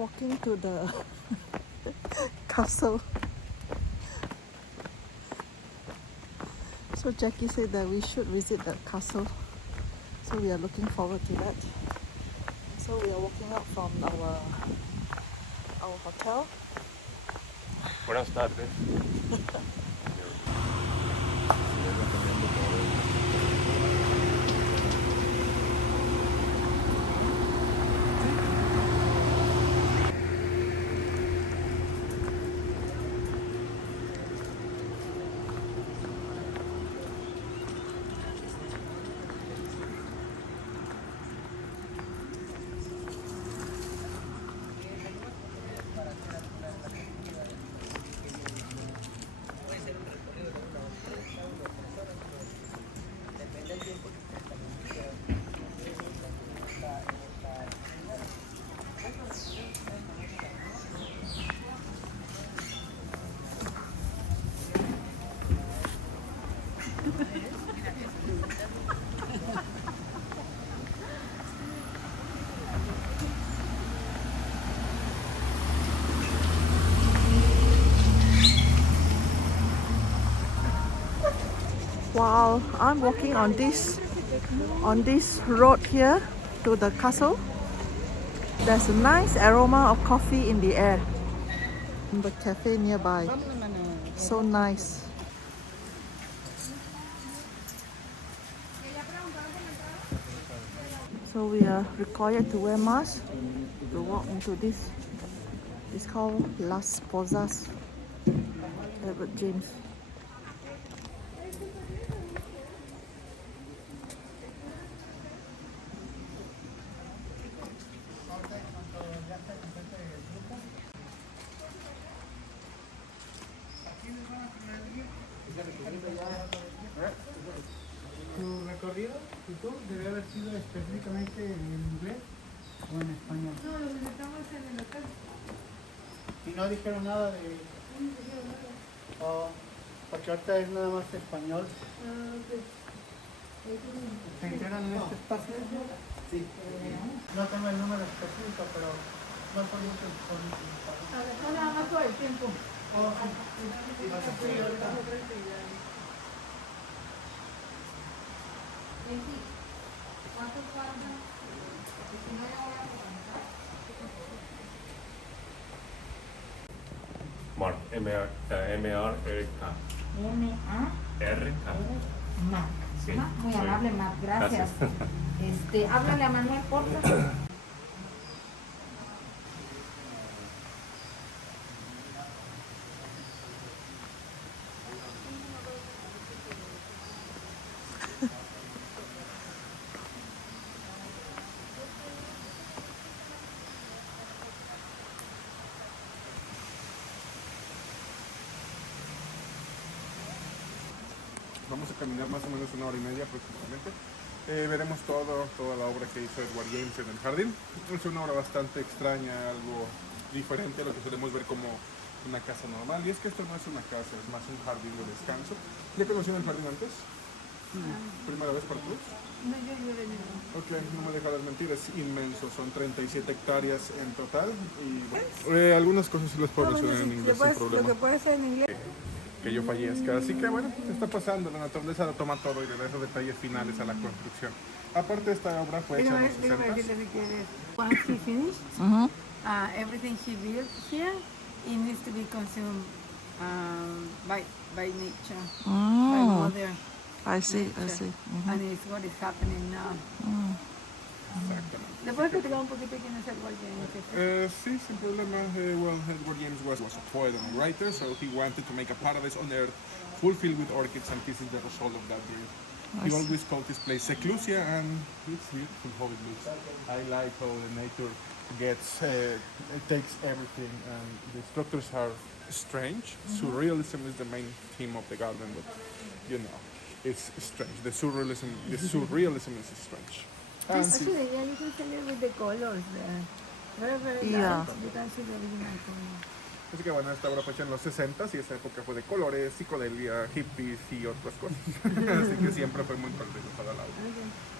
walking to the castle. So Jackie said that we should visit the castle. So we are looking forward to that. So we are walking out from our hotel. Buenas tardes. While I'm walking on this road here to the castle, there's a nice aroma of coffee in the air. In the cafe nearby. So nice. So we are required to wear masks to walk into this. It's called Las Pozas. Edward James. Tu recorrido, tu tour, debe haber sido específicamente en inglés o en español. No, lo visitamos en el hotel. Y no dijeron nada de... porque ahorita es nada más español. ¿Se integran en este espacio? Sí. No tengo el número específico, pero no son muchos con español. A ver, no nada más todo el tiempo. ¿Cuántos faltan? Si no, ya voy a preguntar. Mar, M-A-R-K. R-K. Mar. Sí. Muy amable, Mar. Gracias. Háblale a Manuel, por favor. Vamos a caminar más o menos 1 hora y media aproximadamente. Veremos toda la obra que hizo Edward James en el jardín. Es una obra bastante extraña, algo diferente a lo que solemos ver como una casa normal. Y es que esto no es una casa, es más un jardín de descanso. ¿Ya conocieron el jardín antes? ¿Primera vez para todos? No, yo he venido. Ok, no me dejarás mentir, es inmenso, son 37 hectáreas en total. Y bueno, algunas cosas sí las puedo mencionar en inglés sin problema. Lo que puede ser en inglés. Que yo fallezca, así que bueno, está pasando, la naturaleza lo toma todo y le da esos detalles finales a la construcción. Aparte, esta obra fue hecha en los 60. Once he finished, everything he built here, it needs to be consumed by nature, by mother I see, I nature. see. And it's what is happening now. Exactamente. ¿Le puedes platicar un poquito quién es Edward James? Sí, sin problema. Well, Edward James was a poet and a writer, so he wanted to make a paradise on earth fulfilled with orchids, and this is the result of that dream. He always called this place Seclusia, and it's beautiful how it looks. I like how the nature it takes everything, and the structures are strange. Surrealism is the main theme of the garden, but you know, it's strange. The surrealism is strange. Actually, yeah, you can tell it with the colors there. Very, very Yeah. light. You can see the original color. Así que bueno, esta obra fue hecha en los 60s y esa época fue de colores, psicodelia, hippies y otras cosas. Así que siempre fue muy personalizada la obra.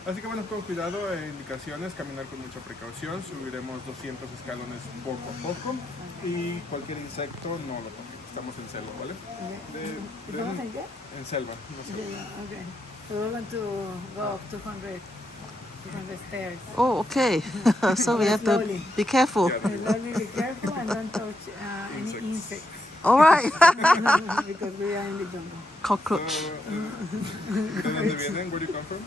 Así que bueno, con cuidado e indicaciones, caminar con mucha precaución, subiremos 200 escalones poco a poco y cualquier insecto no lo toquemos. Estamos en selva, ¿vale? ¿Estamos en qué? En selva, no sé. Okay. So we're going to go up 200 stairs. Oh, okay. So we have to Slowly. be careful. Slowly, be careful and don't touch any insects All right. because we are in the jungle. Cockroach. ¿De dónde vienen? Where do you come from?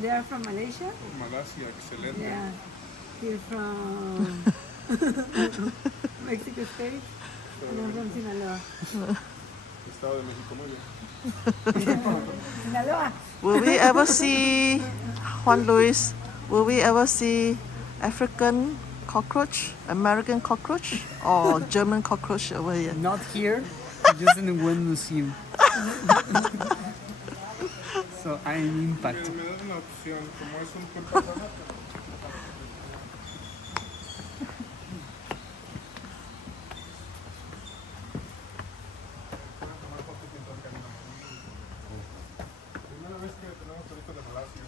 They are from Malaysia. Malasia, excelente. Yeah. He's from Mexico State. And I'm from Sinaloa. Estado de México, muy bien. Sinaloa. Will we ever see, Juan Luis, will we ever see African cockroach, American cockroach, or German cockroach over here? Not here, just in one museum. So I'm impacted. Me das una opción, como es un tour pasado. Primera vez que tenemos turistas de Malasia.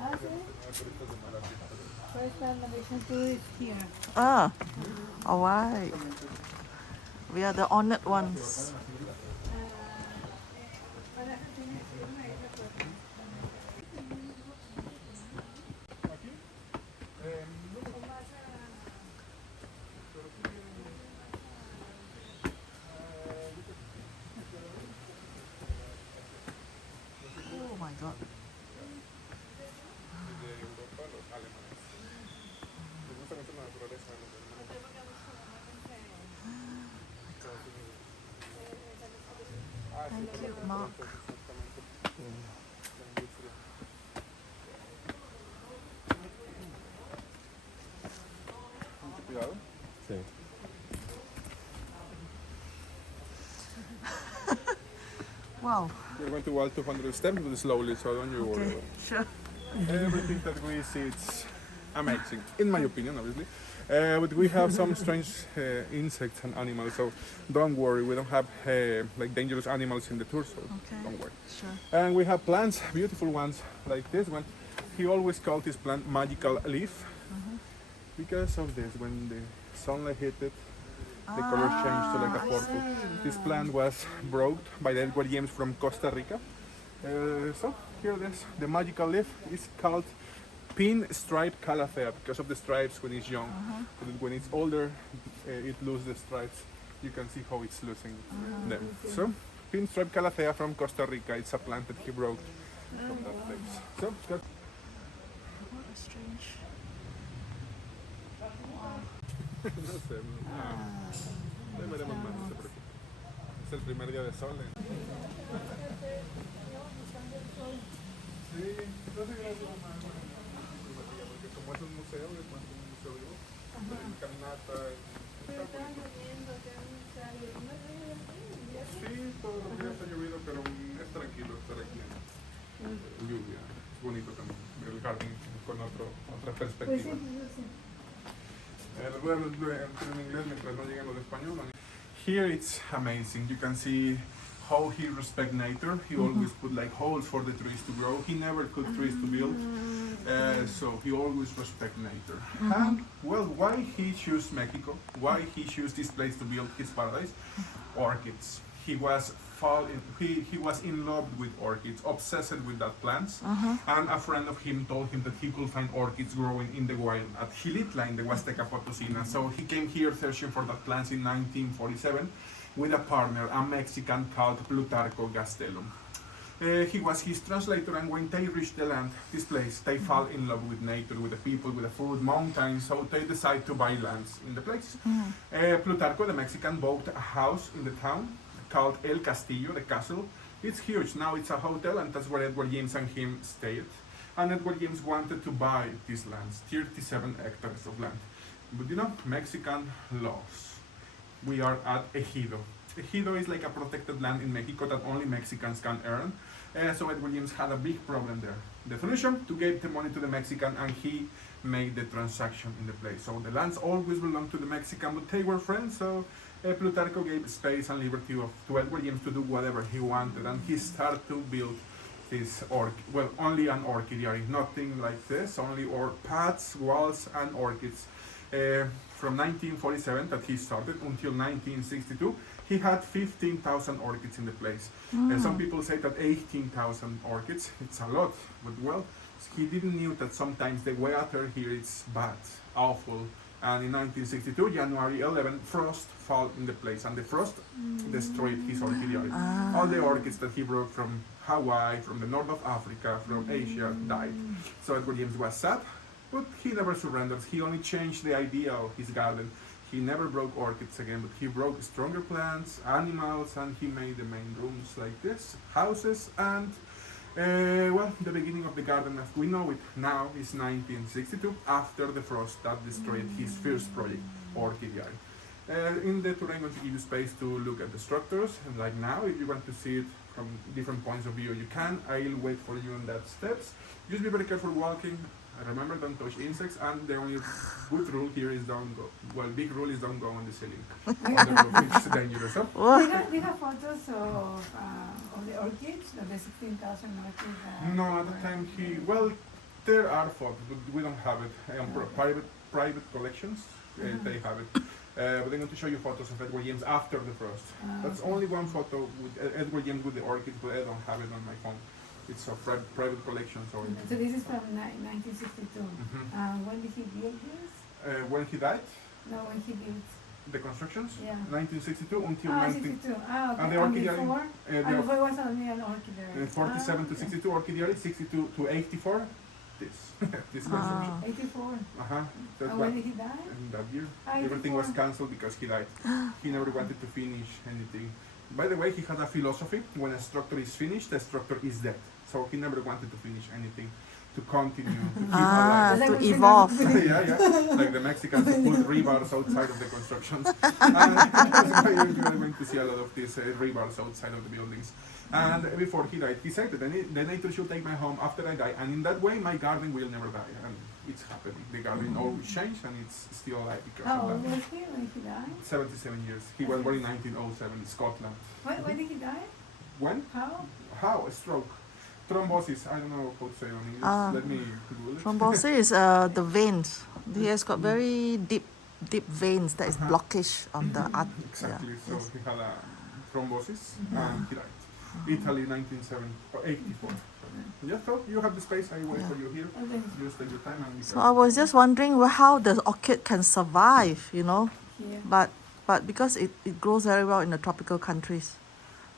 Ah, sí. Turistas de Malasia. First time Malaysian tourists here. Ah, all right. We are the honored ones. Oh my God. De Europa, los alemanes. Les gusta mucho la naturaleza a los alemanes. Thank you, Mark. Mucho cuidado. Sí. Wow. We're going to walk 200 steps, but slowly, so don't you worry. Okay, sure. Everything that we see, it's amazing, in my opinion, obviously. But we have some strange insects and animals, so don't worry. We don't have like dangerous animals in the tour, so Okay. don't worry. Sure. And we have plants, beautiful ones like this one. He always called this plant magical leaf because of this. When the sunlight hit it, the color changed to like a purple. This plant was brought by Edward James from Costa Rica. So here it is. The magical leaf is called pin-striped calathea because of the stripes when it's young. But when it's older, it loses the stripes. You can see how it's losing them. So pin-striped calathea from Costa Rica. It's a plant that he brought from that place. So that's What a strange. no sé, ya veremos más, no se preocupe. Es el primer día de sol. Sí, entonces gracias porque como es un museo, es más como un museo vivo, caminata. Sí, todos los días ha llovido, pero es tranquilo estar aquí en lluvia. Es bonito también ver el jardín con otra perspectiva. Les voy a hablar en inglés mientras no lleguen los de español. Here it's amazing. You can see how he respect nature. He always put like holes for the trees to grow. He never cut trees to build. So he always respect nature. And well, why he choose Mexico? Why he choose this place to build his paradise? Orchids. He was he was in love with orchids, obsessed with that plants. And a friend of him told him that he could find orchids growing in the wild at XILITLA in the Huasteca Potosina. So he came here searching for that plants in 1947 with a partner, a Mexican called Plutarco Gastelum. He was his translator, and when they reached the land, this place, they fall in love with nature, with the people, with the food, mountains, so they decide to buy lands in the place. Plutarco, the Mexican, bought a house in the town called El Castillo, the castle. It's huge, now it's a hotel, and that's where Edward James and him stayed. And Edward James wanted to buy these lands, 37 hectares of land. But you know, Mexican laws. We are at Ejido. Ejido is like a protected land in Mexico that only Mexicans can earn. So Edward James had a big problem there. The solution, to give the money to the Mexican, and he made the transaction in the place. So the lands always belonged to the Mexican, but they were friends, so Plutarch gave space and liberty to Edward James to do whatever he wanted, and he started to build his only an orchidiary, nothing like this, only paths, walls, and orchids. From 1947 that he started until 1962, he had 15,000 orchids in the place. Some people say that 18,000 orchids, it's a lot, but well, he didn't knew that sometimes the water here is bad, awful. And in 1962, January 11, frost fell in the place, and the frost destroyed his orchidiary. All the orchids that he brought from Hawaii, from the north of Africa, from Asia, died. So Edward James was sad, but he never surrendered. He only changed the idea of his garden. He never broke orchids again, but he broke stronger plants, animals, and he made the main rooms like this, houses, and the beginning of the garden as we know it now is 1962, after the frost that destroyed his first project, orchidiary. In the tour I'm going to give you space to look at the structures, and like now, if you want to see it from different points of view, you can. I'll wait for you on that steps. Just be very careful walking. Remember, don't touch insects, and the only good rule here is don't go. Well, big rule is don't go on the ceiling. On the roof, it's dangerous. Huh? They have photos of the orchids, of the 16,000 orchids. No, at the time there are photos, but we don't have it. Private collections, they have it. But I'm going to show you photos of Edward James after the frost. That's only one photo with Edward James with the orchids, but I don't have it on my phone. It's a private collection. So this is from 1962. When did he build this? When he died? No, when he built. The constructions? Yeah. 1962 until 62. Okay. And the orchidiary? Before it was only an orchidiary. 47 to 62 orchidiary, 62 to 84. This construction. 84. That's When did he die? In that year. 84. Everything was cancelled because he died. He never wanted to finish anything. By the way, he had a philosophy: when a structure is finished, the structure is dead. So he never wanted to finish anything, to continue, to keep alive. To evolve. Yeah. Like the Mexicans who put rebars outside of the constructions. And you're going to see a lot of these rebars outside of the buildings. And before he died, he said that the nature should take my home after I die, and in that way my garden will never die. And it's happening. The garden always changed, and it's still alive because How of old that. was he when he died? 77 years. He was born in 1907 in Scotland. When did he die? When? How? A stroke. Thrombosis. I don't know how to say it in English. Let me Google it. Thrombosis is the veins. He has got very deep veins that is blockage on the art. Exactly. Yeah. So he had a thrombosis and he died. Italy, 1984. Yeah, so you have the space. I wait for you here. Just take your time and So I was just wondering how the orchid can survive, Yeah. but because it grows very well in the tropical countries,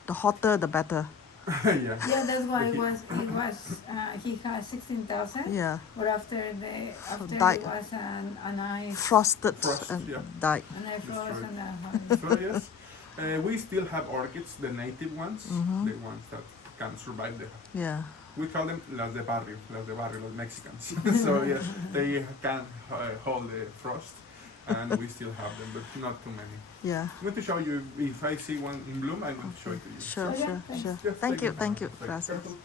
the hotter the better. Yeah. Yeah, that's why he has 16,000. Yeah, But after died. it was an ice frosted Frost, and yeah. died. frost and So yes, we still have orchids, the native ones, the ones that can survive the. Yeah. We call them las de barrio, los Mexicans. So yeah, they can hold the frost, and we still have them, but not too many. Yeah. I'm going to show you, if I see one in bloom, I'm going to show it to you. Sure. Just Thank take you. your Thank time. you. Take Gracias. careful.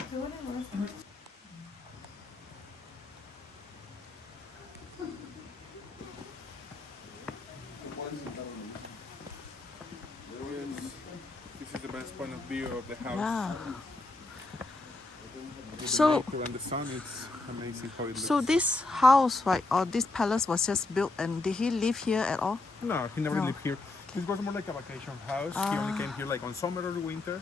This is the best point of view of the house. Yeah. With So- the nature and the sun, it's amazing how it looks. So this house, right, or this palace was just built, and did he live here at all? No, he never No. lived here. This was more like a vacation house. He only came here like on summer or winter,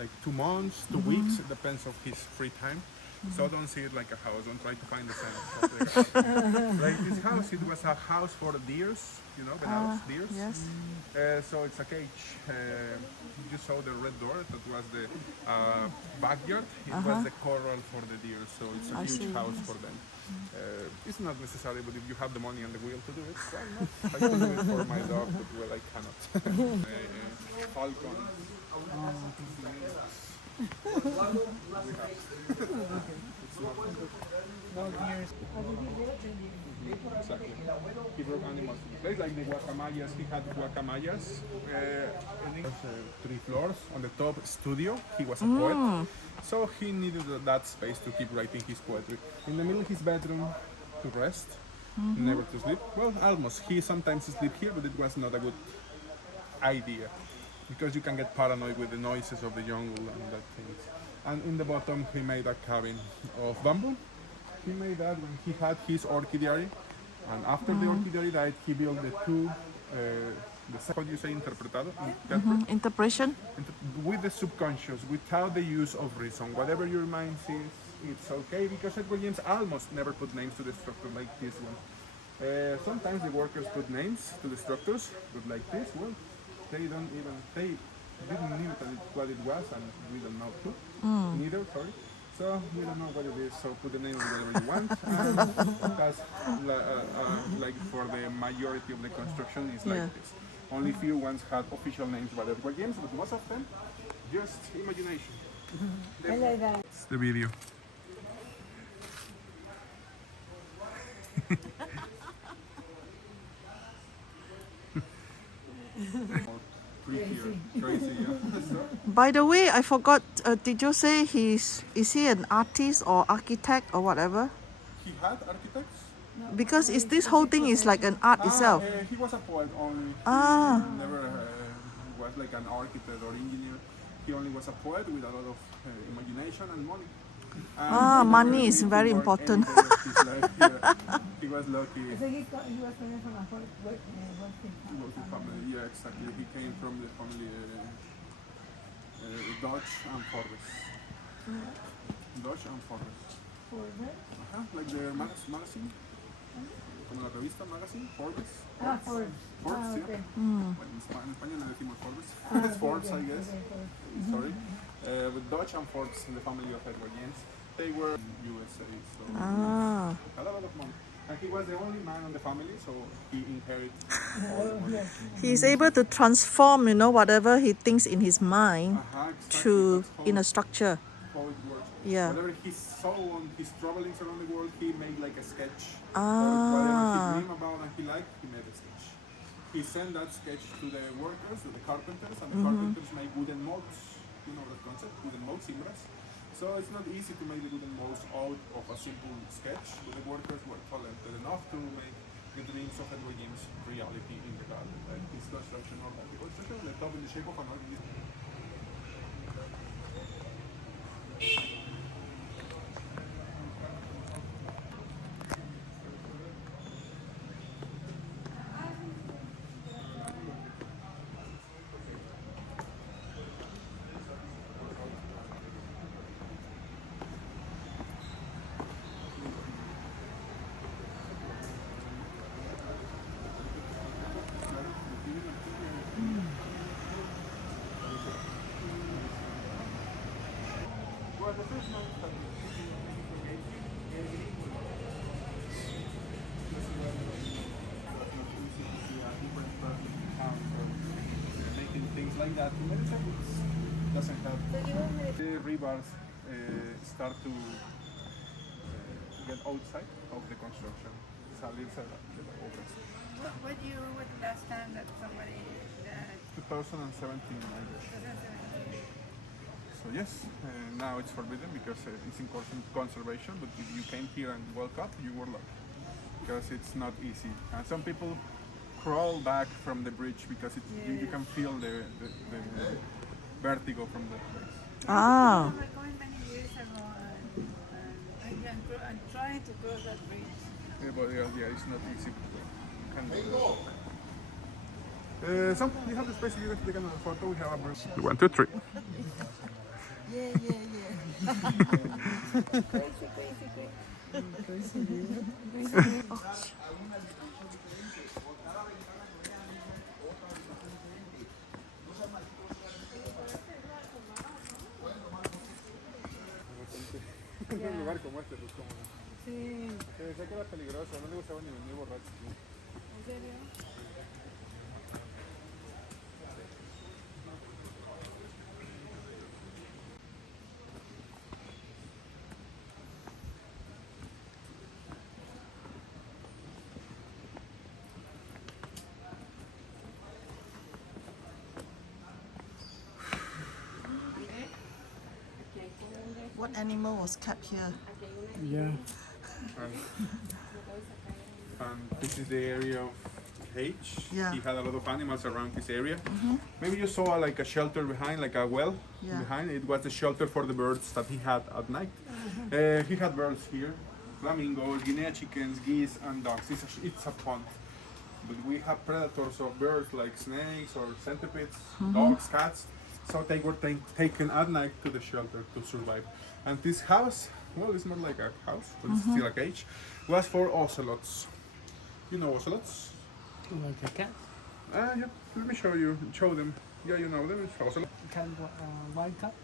like 2 months, 2 weeks. It depends of his free time. So don't see it like a house. Don't try to find the sense of the like this house. It was a house for deers. You know, venados, deers. Yes. So it's a cage. You saw the red door. That was the backyard. It was the corral for the deer. So it's a I huge see. house for them. It's not necessary, but if you have the money and the will to do it, why not? I can do it for my dog, but well, I cannot. Falcon. Exactly. He brought animals to the place, like the guacamayas. He had guacamayas. In English, 3 floors. On the top, studio. He was a poet. So he needed that space to keep writing his poetry. In the middle, his bedroom to rest, never to sleep. Well, almost. He sometimes sleep here, but it was not a good idea, because you can get paranoid with the noises of the jungle and that things. And in the bottom, he made a cabin of bamboo. He made that when he had his orchideary, and after the orchideary died, he built the two. How do you say interpretado? Interpretation. With the subconscious, without the use of reason. Whatever your mind sees, it's okay, because Edward James almost never put names to the structure like this one. Sometimes the workers put names to the structures, but like this, well, they didn't know what it was, and we don't know too. Neither, sorry. So we don't know what it is, so put the name of whatever you want. And that's like for the majority of the construction is like this. Only few ones had official names by Edward James, but most of them just imagination. I like that. It's the video. Crazy, yeah. By the way, I forgot. Did you say is he an artist or architect or whatever? He had architects. Because this whole thing is like an art itself. He was a poet only. Ah. He never was like an architect or engineer. He only was a poet with a lot of imagination and money. And Money is very important. He was lucky. So he was coming from a Wealthy family. Yeah, exactly. He came from the family Dodge and Forbes. Dodge and Forbes. Like the magazine. Como la revista magazine, Forbes. Forbes. Forbes, Okay. yeah. Bueno, en España le decimos Forbes. It's Forbes, I guess. Sorry. With Dodge and Forbes in the family of Edward James. They were in USA, so a lot of money. And he was the only man in the family, so he inherited all the money. He's able to transform, whatever he thinks in his mind to in a structure. How it works. Yeah. Whatever he saw on his travelings around the world, he made like a sketch. Whatever he dreamed about and he liked, he made a sketch. He sent that sketch to the workers, to the carpenters, and the carpenters make wooden molds. You know that concept, wooden molds, timbras. So it's not easy to make the wooden molds out of a simple sketch, but the workers were talented enough to make the dreams of Edward James reality in the garden. Like his construction of the construction, the top in the shape of an organism. Making things like that. Doesn't have the rebars start to get outside of the construction. It's a little opens. What year was the last time that somebody died? 2017, I guess. So yes, now it's forbidden because it's in conservation, but if you came here and woke up, you were lucky. Because it's not easy. And some people crawl back from the bridge because you can feel the vertigo from that place. Ah. I'm going many years ago and I'm trying to cross that bridge. Yeah, but yeah, it's not easy. So you have the space here to take another photo. We have a bridge. 1, 2, 3. Yeah. En un lugar como este, pues como... Sí. Decía que era peligroso, no le gustaba ni venir borracho. ¿En serio? What animal was kept here? Yeah. And this is the area of cage. Yeah. He had a lot of animals around this area. Maybe you saw like a shelter behind, like a well Yeah. behind. It was the shelter for the birds that he had at night. He had birds here, flamingos, Guinea chickens, geese, and dogs. It's a pond. But we have predators of birds like snakes or centipedes, dogs, cats. So they were taken at night to the shelter to survive. And this house, well, it's not like a house, but it's still a cage, was for ocelots. You know ocelots? Like a cat. Yeah, let me show them. Yeah, you know them, it's ocelot. Cat, wild cat.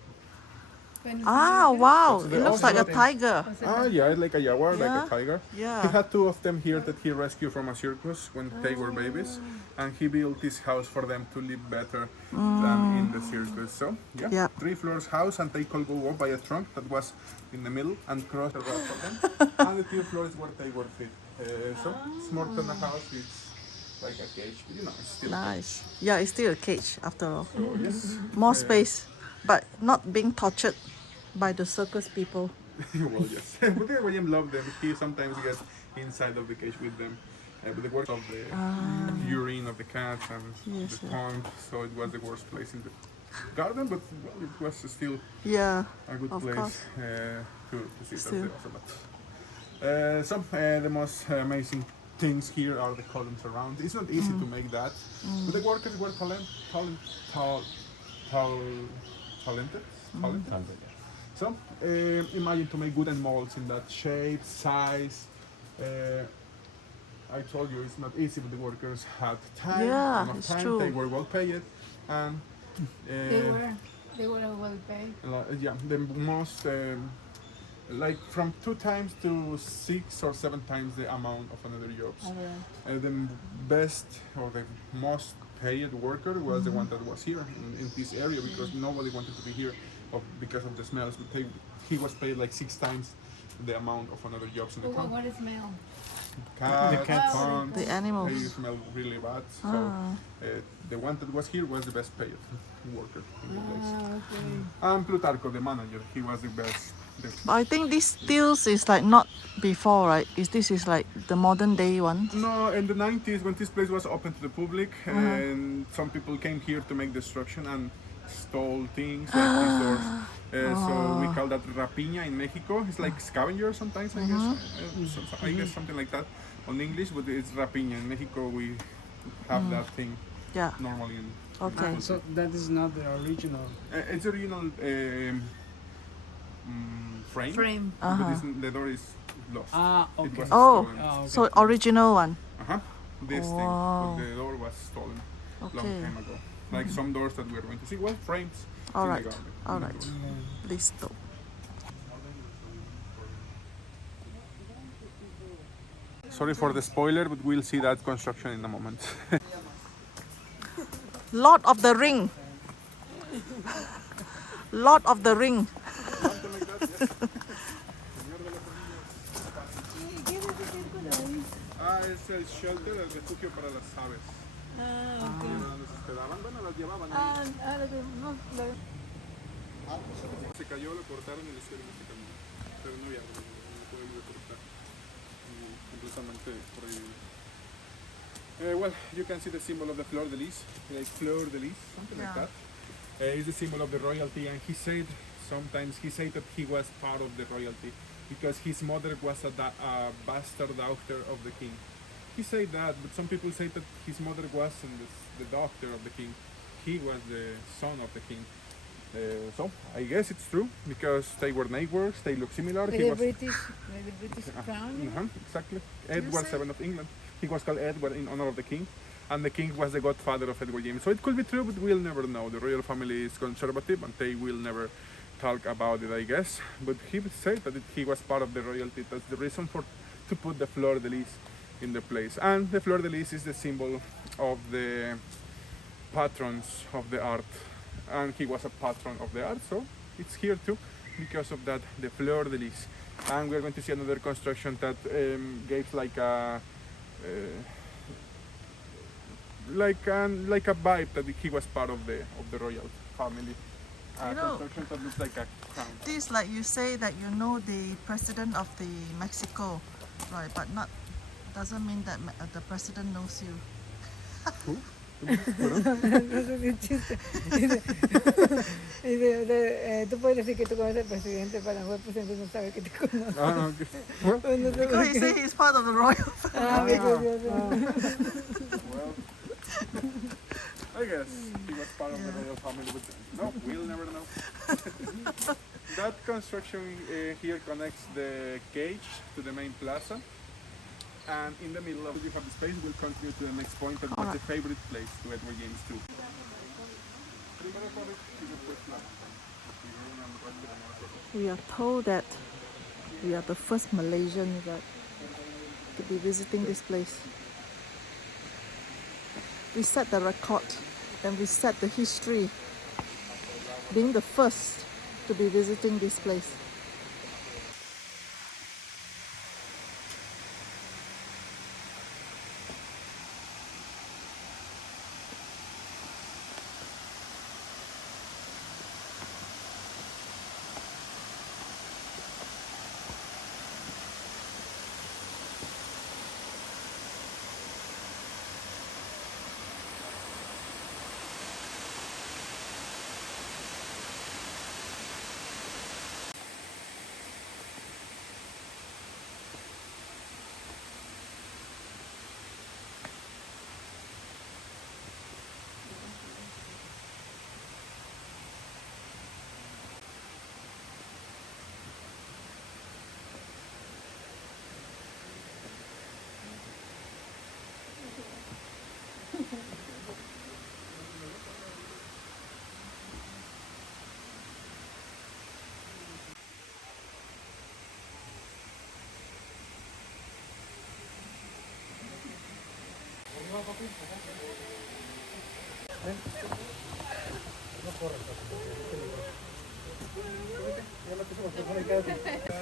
Ah, wow. That's It the looks like a ocelot. tiger. Yeah, like a jaguar, Yeah. like a tiger. Yeah. He had 2 of them here that he rescued from a circus when they were babies, and he built this house for them to live better than in the circus. So, yeah, Yeah. 3 floors house, and they could go up by a trunk that was in the middle and cross the rest of them. And the 2 floors where they were fit. So, it's more than a house, it's like a cage, but you know, it's still Nice. Yeah, it's still a cage after all. a cage. So, yes. More space, but not being tortured by the circus people. Well, yes. But William loved them. He sometimes gets inside of the cage with them. But the worst of the urine of the cats and Yes, the yeah. pond, so it was the worst place in the garden, but well, it was still Yeah, a good of place course. to sit Still. as the ocelot. The most amazing things here are the columns around. It's not easy to make that, but the workers were talented. So imagine to make wooden molds in that shape, size. I told you it's not easy, but the workers had time. Yeah, enough it's time. true. They were well paid, and They were well paid. yeah, the most like from 2 times to 6 or 7 times the amount of another jobs. The best or the most paid worker was the one that was here in this area, because nobody wanted to be here because of the smells. But he was paid like 6 times the amount of another jobs in the town. What is smell? Cats, cats. ponds, The animals. they smell really bad. So the one that was here was the best paid worker in the place. Okay. And Plutarco, the manager, he was the best. But I think this stills is like not before, right? This is like the modern day one. No, in the 90s, when this place was open to the public, and some people came here to make destruction and stole things like these doors. So we call that rapiña in Mexico. It's like scavenger sometimes, I guess. I guess something like that on English, but it's rapiña. In Mexico, we have that thing Yeah. normally. Okay. So that is not the original. It's original frame, Frame. but the door is lost. Ah, It okay. was Oh, stolen. okay. so original one. This thing, Wow. but the door was stolen long Okay. time ago. Like some doors that we're going to see, well, frames. All in the right. garden. All right. Listo. Sorry for the spoiler, but we'll see that construction in a moment. Lord of the Ring. Lord of the Ring. Es el shelter, el refugio para las aves. Donde se hospedaban, bueno, las llevaban ahí. Se cayó, lo cortaron y le hicieron este camino. Pero no había árboles, no podemos cortar. Completamente prohibido. Well, you can see the symbol of the fleur de lis, like fleur de lis, something like that. It's the symbol of the royalty, and he said that he was part of the royalty because his mother was a bastard daughter of the king. He said that, but some people say that his mother wasn't the daughter of the king. He was the son of the king. So I guess it's true because they were neighbors. They look similar. With the British crown. Exactly. Edward VII of England. He was called Edward in honor of the king, and the king was the godfather of Edward James. So it could be true, but we'll never know. The royal family is conservative, and they will never talk about it, I guess. But he said that he was part of the royalty. That's the reason to put the fleur de lis in the place. And the fleur de lis is the symbol of the patrons of the art, and he was a patron of the art, so it's here too because of that, the fleur de lis. And we're going to see another construction that gave like a vibe that he was part of the royal family. You know, Construction that looks like a crown. This, like you say that you know the president of the Mexico, right? But not doesn't mean that the president knows you. No sé si es chiste. Tú puedes decir que tú conoces al presidente, pero el presidente no sabe que te conoce. Ah, okay. Well, Pues no sé por Because he qué. say he's part of the royal family. Yes, yes, yes. well, I guess he was part of the royal family, but no, we'll never know. That construction here connects the cage to the main plaza, and in the middle of you have the space. We'll continue to the next point, and what's the favorite place to Edward James too. We are told that we are the first Malaysians to be visiting this place. We set the record and we set the history, being the first to be visiting this place.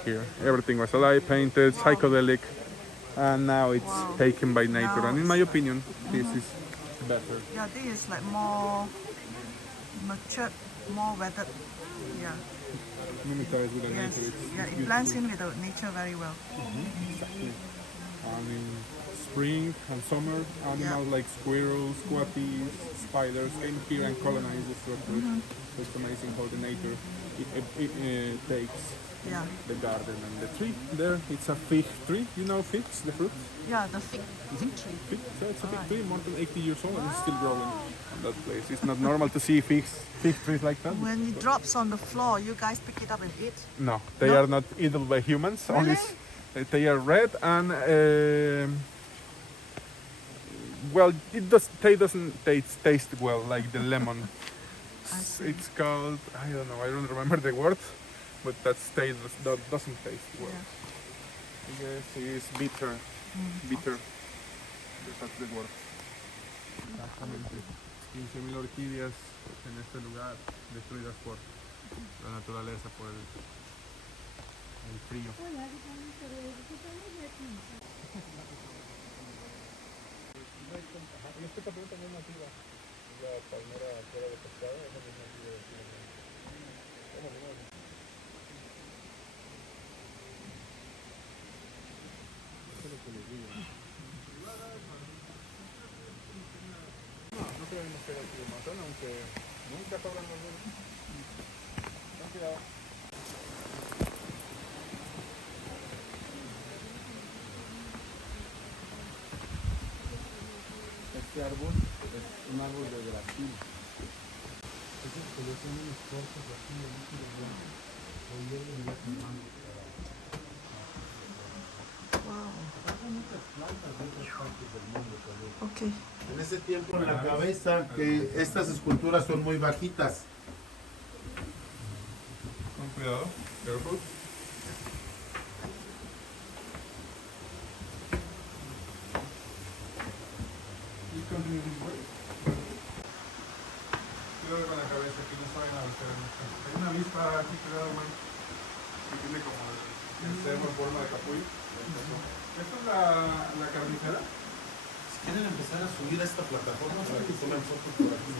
Here, everything was alive, painted, psychedelic, and now it's taken by nature. Now And in my opinion, this is better. Yeah, this is like more matured, more weathered. Yeah, Mimetized with the yes, nature. It's yeah, it beautiful. blends in with the nature very well. Exactly. And in spring and summer, animals like squirrels, squatties, spiders came here and colonized the structures. So it's amazing how the nature takes Yeah, the garden. And the tree there, it's a fig tree. You know figs, the fruit? yeah, the fig tree. Fig. So it's a fig tree, more than 80 years old, and it's still growing on that place. It's not normal to see fig trees like that. When it drops on the floor, you guys pick it up and eat. No, they No? are not eaten by humans. Only they are red and well, they doesn't taste well like the lemon. It's called, I don't know, I don't remember the word, but that doesn't taste well. Yeah. Yes, it's bitter. Bitter. That's the word. Exactamente. 15.000 orquídeas en este lugar destruidas por la naturaleza, por el frío. Y este papel también es nativa. La palmera fuera de pescado, esa es nativa de Chile. No sabemos que era el río Matón, aunque nunca cobran los dedos. Ten cuidado. Este árbol es un árbol de Brasil. Esos que le hacen unos cortes así de líquido blanco. O hierro y las manos. Okay. En ese tiempo en la cabeza que estas esculturas son muy bajitas. Con cuidado, careful. Y continue this way. Cuidado con la cabeza, que no saben avanzar. Hay una avispa aquí, cuidado, man. Que tiene como el cerro en forma de capullo. ¿Esta es la carnicera? Si quieren empezar a subir a esta plataforma para que tomen fotos por aquí.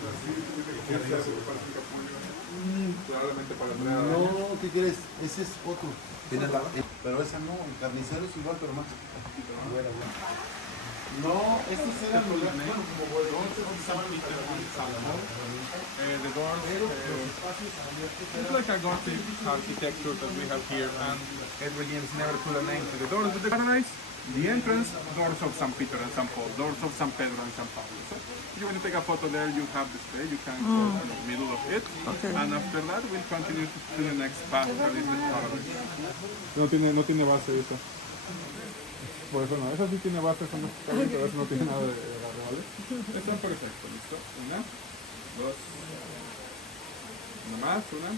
Probablemente para entrar. No, ¿qué quieres? Ese es otro. Pero esa no, el carnicero es igual, pero más. Bueno. No, estos eran los bueno, como bodegones of San Peter and Salomon. The doors, it's like a Gothic architecture that we have here, and Edward James never put a name to the doors, but the paradise, the entrance, doors of San Peter and San Paul, doors of San Pedro and San Pablo. So if you want to take a photo there, you have the space, you can go in the middle of it, and after that we'll continue to the next path, that is the paradise. No tiene base eso. Por eso no, esa sí tiene base, esa no, pero eso no tiene nada de agarre, ¿vale? Están perfecto, ¿listo? Una, dos, una más, una,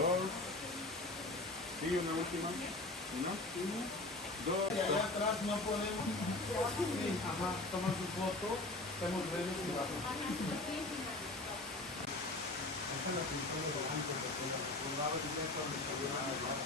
dos, y una última, una, dos. Allá atrás no podemos. Ajá, toman su foto, estamos redes y bajan. Esa es la pintura de blanco, porque la fundaba directo donde se lleva allá.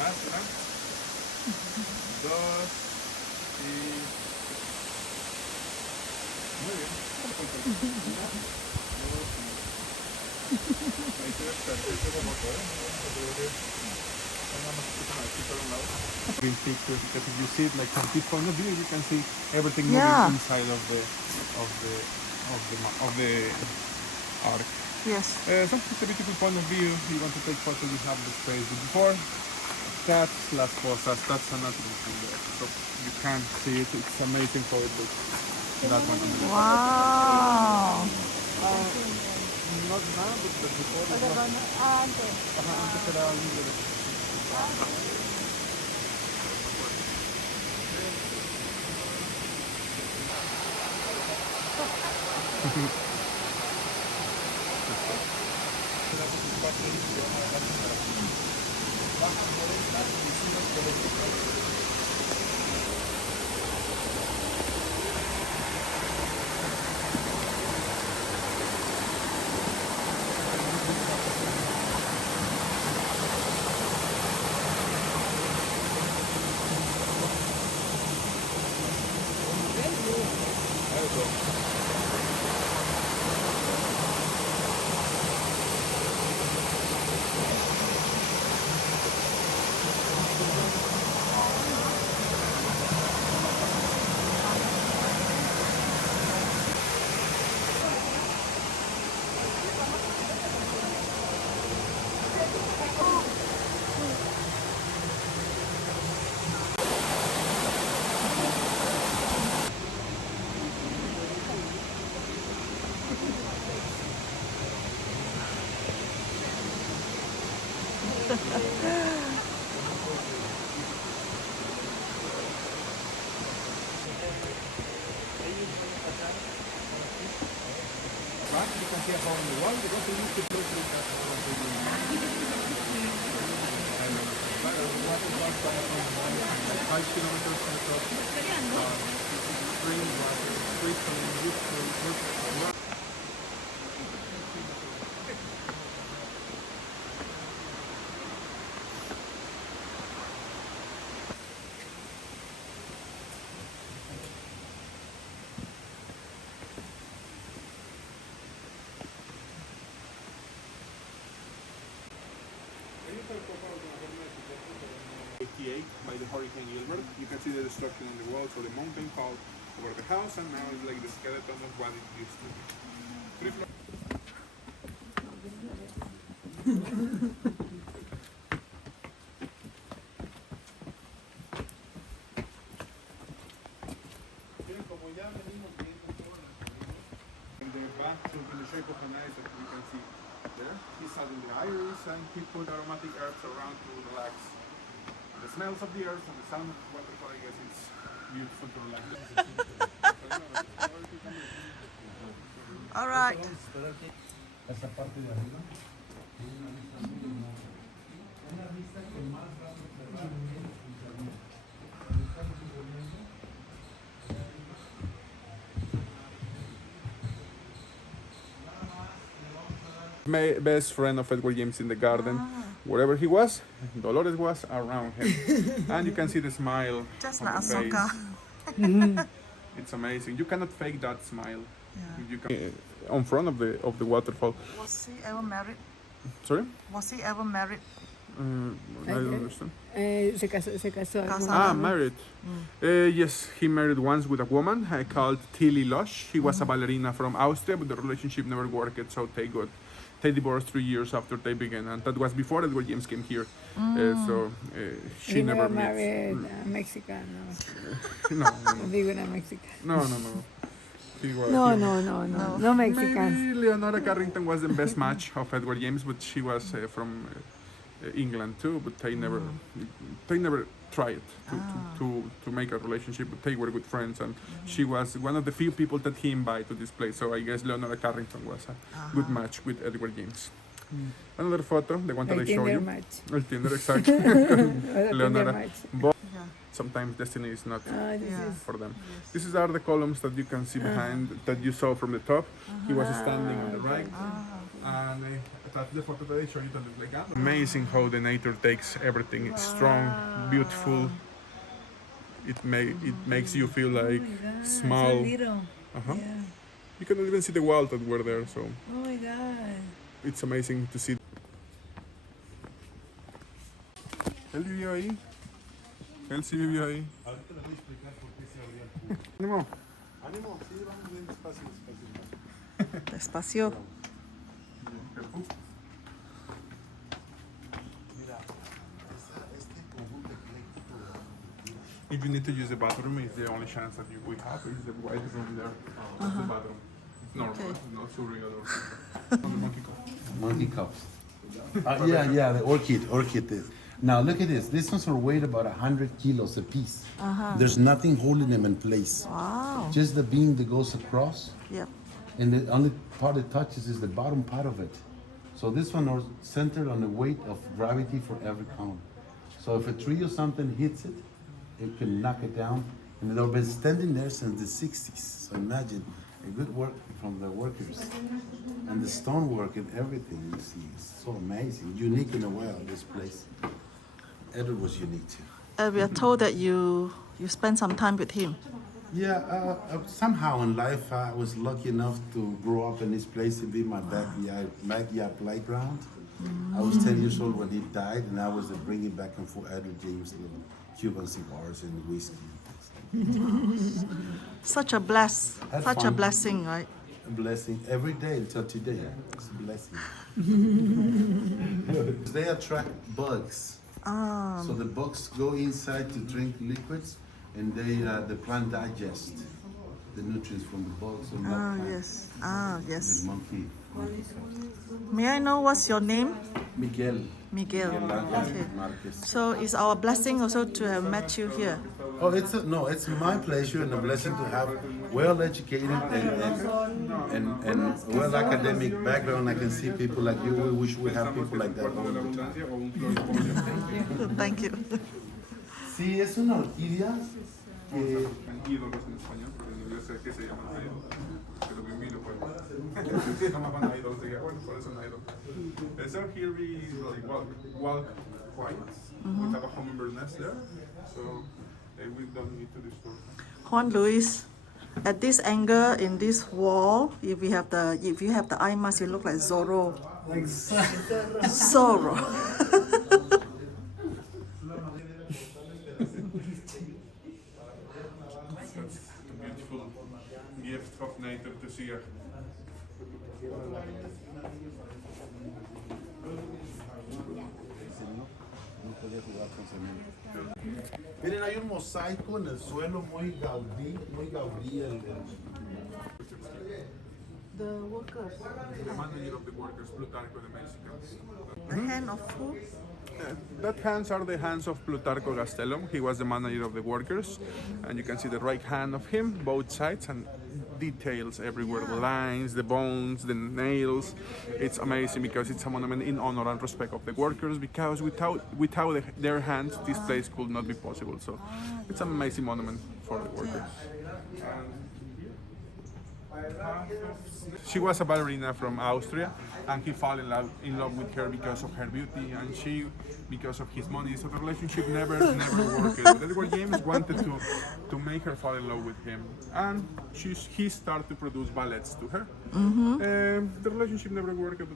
Más, una, dos, y... Muy bien. Ahí se ve perfecto como todo. Green pictures, because if you see it like from this point of view, you can see everything moving inside of the arc. Yes. So it's a beautiful point of view. You want to take photos, you have the space. But before, that's Las Pozas. That's a natural thing there. So you can see it. It's amazing how it looks. That one. Wow. Not now, but before. Antes era libre. Back, you can see a hole in the wall because we need to close this up. And waterfalls by 5 kilometers from the top. Spring water, crystalline, beautiful. the Hurricane Gilbert. You can see the destruction on the walls, so the mountain fell over the house, and now it's like the skeleton of what it used to be. Three floors. The bathroom in the shape of an ice that you can see there. He's adding the iris and he put aromatic herbs around to relax. The smells of the earth and the sound of the waterfall, I guess it's beautiful to relax. All right. Esta parte de arriba. My best friend of Edward James in the garden. Wherever he was, Dolores was around him. And you can see the smile Just on like the face. Ahsoka. It's amazing. You cannot fake that smile. Yeah. You can, on front of the waterfall. Was he ever married? Sorry? Was he ever married? I don't understand. Se casó. Casado. Married. Yes, he married once with a woman called Tilly Lush. She was a ballerina from Austria, but the relationship never worked, so they divorced 3 years after they began, and that was before Edward James came here. She He never married a Mexican. No, Vive una Mexican. no. He was, No Mexicans. Maybe Leonora Carrington was the best match of Edward James, but she was from England too. But they never tried to make a relationship. But they were good friends, and she was one of the few people that he invited to this place. So I guess Leonora Carrington was a good match with Edward James. Another photo, the one that I show you. El Tinder, exactly. Leonora. Sometimes destiny is not for them. These are the columns that you can see behind that you saw from the top. He was standing on the right. And that's the photo that I showed you that looks like that. Amazing how the nature takes everything. It's strong, beautiful. It makes you feel like small. You cannot even see the walls that were there, so Oh my God. it's amazing to see. Él vivió ahí. Él sí vivió ahí. Ahorita les voy a explicar por qué se abría el cubo. Ánimo. Ánimo, sí, vamos bien despacio. Despacio. Mira, este conjunto ecléctico. If you need to use the bathroom, it's the only chance that we have. Is the white room there. That's the bathroom. It's normal. Okay. It's not surreal or on the monkey cup. Monkey cups. Yeah, the orchid is. Now look at this. These ones are weighed about 100 kilos a piece. There's nothing holding them in place. Wow. Just the beam that goes across, Yep. and the only part it touches is the bottom part of it. So this one is centered on the weight of gravity for every pound. So if a tree or something hits it, it can knock it down. And they've been standing there since the 60s. So imagine a good work from the workers. And the stonework and everything you see is so amazing. Unique in a way, this place. Edward was unique too. We are told that you spent some time with him. Yeah, somehow in life I was lucky enough to grow up in this place and be my backyard playground. I was 10 years old when he died, and I was bringing back and forth Edward James little Cuban cigars and whiskey. Such a Had such a fun. blessing, right? A blessing every day until today. It's a blessing. They attract bugs. So the bugs go inside to drink liquids, and the plant digest the nutrients from the bugs. And that plant, Yes. the monkey. May I know what's your name? Miguel. Miguel. Okay. Marquez. So it's our blessing also to have met you here. Oh, it's my pleasure and a blessing to have well-educated and well academic background. I can see people like you. We wish we have people like that all the time. Thank you. Sí, es una orquídea que Ídolos en español, pero yo sé que se llaman ídolos. Pero bien vino pues. Se llamaban ídolos, dije, bueno, por eso no ídolos. So here we like walk whites. We have a hummingbird nest there, so we don't need to disturb. Juan Luis, at this angle in this wall, if you have the eye mask, you look like Zorro. Zorro. here. No podía jugar con cemento. Miren, hay un mosaico en el suelo muy Gaudí The workers. The manager of the workers, Plutarco the Mexicans. The hand of who? That hands are the hands of Plutarco Gastelum. He was the manager of the workers, and you can see the right hand of him, both sides, and details everywhere, the lines, the bones, the nails. It's amazing because it's a monument in honor and respect of the workers, because without their hands, this place could not be possible. So it's an amazing monument for the workers. She was a ballerina from Austria, and he fell in love with her because of her beauty, and she because of his money. So the relationship never worked. But Edward James wanted to make her fall in love with him, and he started to produce ballets to her. The relationship never worked, but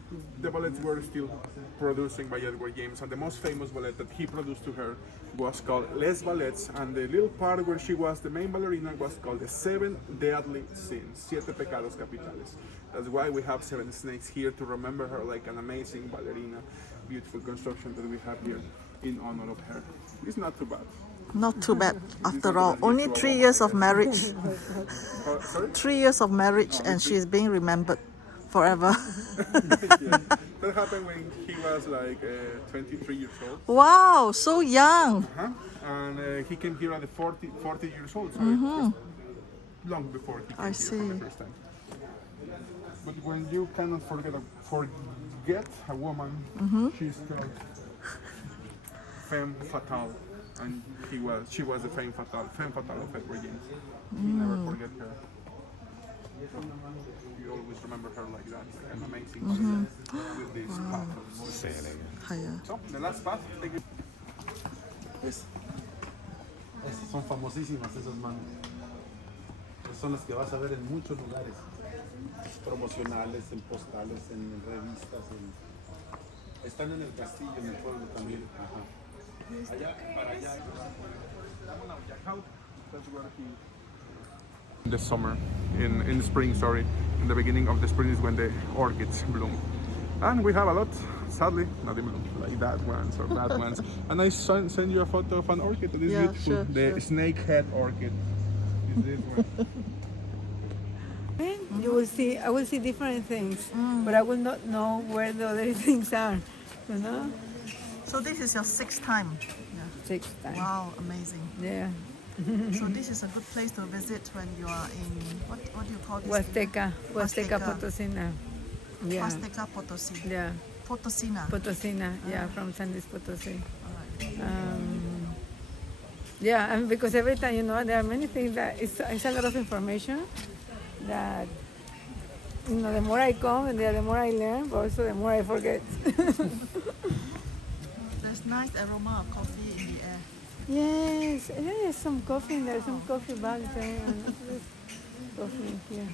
the ballets were still producing by Edward James, and the most famous ballet that he produced to her was called Les Ballets, and the little part where she was the main ballerina was called the Seven Deadly Sins, Siete Pecados Capitales. That's why we have 7 snakes here to remember her, like an amazing ballerina, beautiful construction that we have here in honor of her. It's not too bad. Not too bad after all. Only 3 years of marriage. Sorry? 3 years of marriage and she's being remembered forever. Yeah. That happened when he was like 23 years old. Wow, so young. And he came here at 40 years old, so it was long before he came I here see. for the first time. But when you cannot forget a woman, she's called femme fatale, and she was the femme fatale of Edward James. You never forget her. You always remember her like that, like an amazing woman with this path. Hiya. So the last path, take it. Esas son famosísimas esas manos. Son las que vas a ver en muchos lugares promocionales, en postales, en revistas, están en el castillo, en el pueblo también. Ajá. Allá, para allá. In the summer, in the spring, sorry, in the beginning of the spring is when the orchids bloom. And we have a lot, sadly, not even like that ones or that ones. And I send you a photo of an orchid that is beautiful. Sure, the snakehead orchid is this one. You will see, I will see different things, but I will not know where the other things are, you know? So this is your 6th time. 6 times. Wow, amazing. Yeah. So this is a good place to visit when you are in, what do you call this? Huasteca Huasteca. Potosina. Yeah. Huasteca Potosina. Yeah. Potosina. Potosina, yeah, from San Luis Potosí. Yeah, and because every time, you know, there are many things that it's a lot of information that, you know, the more I come and the more I learn, but also the more I forget. There's nice aroma of coffee in the air. Yes, there's some coffee in there, some coffee bags there, and there's coffee in here.